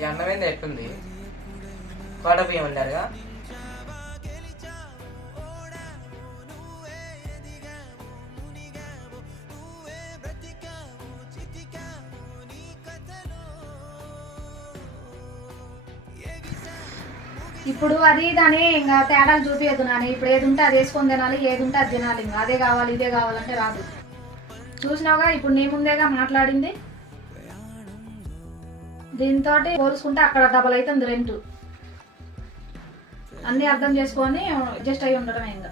ఈ అన్నం ఏంది ఎట్లుంది? కోట బియ్యం వండారుగా. ఇప్పుడు అది దాని ఇంకా తేడాలు చూపించదు నాని. ఇప్పుడు ఏది ఉంటే అది వేసుకొని తినాలి, ఏది ఉంటే అది తినాలి. ఇంకా అదే కావాలి ఇదే కావాలంటే రాదు. చూసినావుగా ఇప్పుడు నీ ముందేగా మాట్లాడింది. దీంతో పోల్చుకుంటే అక్కడ డబల్ అవుతుంది రెంట్. అన్నీ అర్థం చేసుకొని అడ్జస్ట్ అయ్యి ఉండటమే ఇంకా.